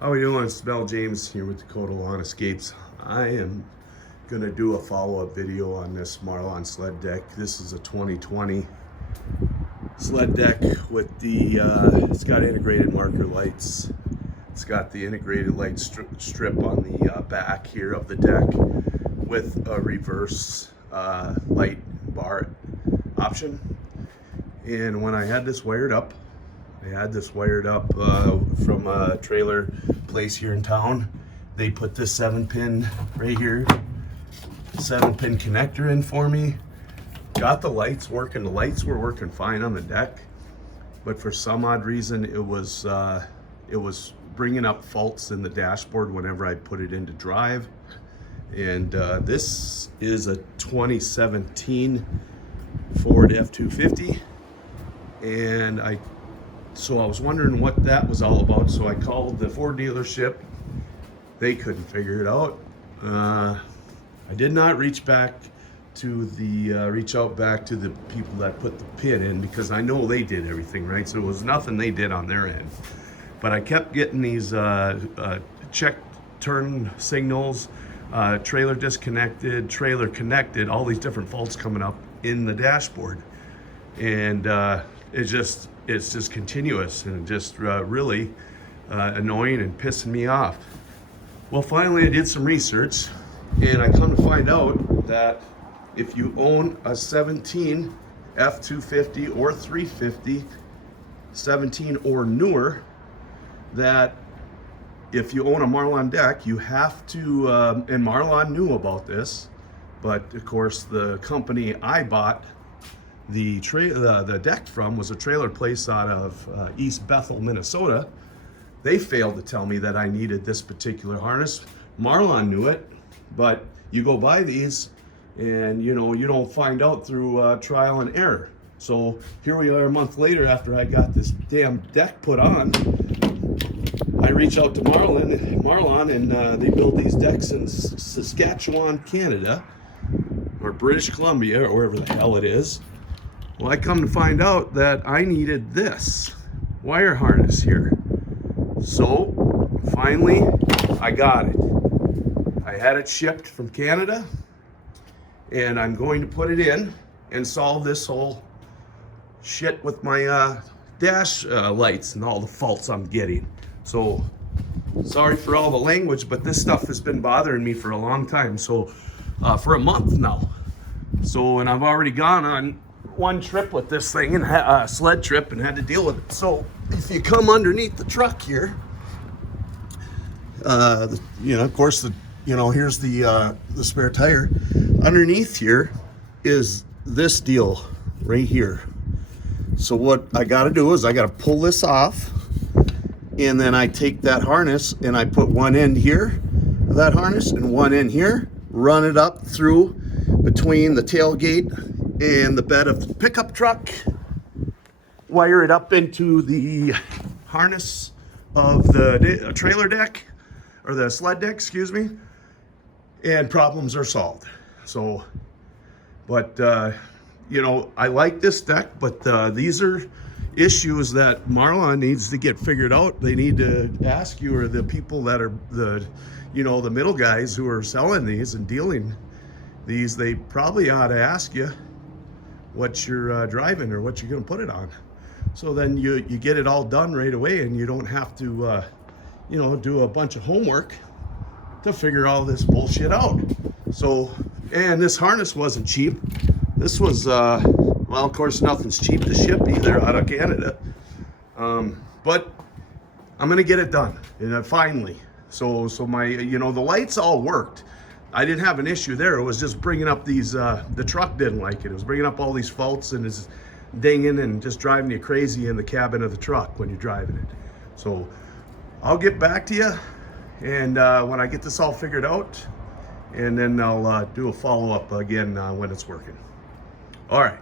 How are we doing? It's Mel James here with Dakota Lawn Escapes. I am going to do a follow-up video on this Marlon Sled Deck. This is a 2020 sled deck with the, it's got integrated marker lights. It's got the integrated light strip on the back here of the deck with a reverse light bar option. And when I had this wired up, from a trailer place here in town. They put this 7-pin right here, 7-pin connector in for me. Got the lights working. The lights were working fine on the deck, but for some odd reason it was bringing up faults in the dashboard whenever I put it into drive. And this is a 2017 Ford F-250, and so I was wondering what that was all about. So I called the Ford dealership. They couldn't figure it out. I did not reach out back to the people that put the pin in, because I know they did everything right. So it was nothing they did on their end. But I kept getting these check turn signals, trailer disconnected, trailer connected, all these different faults coming up in the dashboard. And it's just continuous and just really annoying and pissing me off. Well, finally I did some research, and I come to find out that if you own a 17 F-250 or 350, 17 or newer, that if you own a Marlon deck, you have to, and Marlon knew about this, but of course the company I bought the deck from was a trailer place out of East Bethel, Minnesota. They failed to tell me that I needed this particular harness. Marlon knew it, but you go buy these and you don't find out through trial and error. So here we are a month later after I got this damn deck put on. I reach out to Marlon, and they build these decks in Saskatchewan, Canada, or British Columbia, or wherever the hell it is. Well, I come to find out that I needed this wire harness here. So finally, I got it. I had it shipped from Canada, and I'm going to put it in and solve this whole shit with my dash lights and all the faults I'm getting. So sorry for all the language, but this stuff has been bothering me for a long time. So for a month now. So, and I've already gone on one trip with this thing, and sled trip, and had to deal with it. So if you come underneath the truck here, of course, here's the spare tire. Underneath here is this deal right here. So what I got to do is I got to pull this off, and then I take that harness and I put one end here of that harness and one end here, run it up through between the tailgate and the bed of the pickup truck, wire it up into the harness of the trailer deck, or the sled deck, excuse me, and problems are solved. So, but I like this deck, but these are issues that Marlon needs to get figured out. They need to ask you, or the people that are the middle guys who are selling these and dealing these, they probably ought to ask you what you're driving or what you're going to put it on. So then you get it all done right away, and you don't have to do a bunch of homework to figure all this bullshit out. So, and this harness wasn't cheap. This was well, of course nothing's cheap to ship either out of Canada, but I'm gonna get it done, and finally. So my the lights all worked. I didn't have an issue there. It was just bringing up these, the truck didn't like it. It was bringing up all these faults, and it's dinging and just driving you crazy in the cabin of the truck when you're driving it. So I'll get back to you, and when I get this all figured out, and then I'll do a follow-up again when it's working. All right.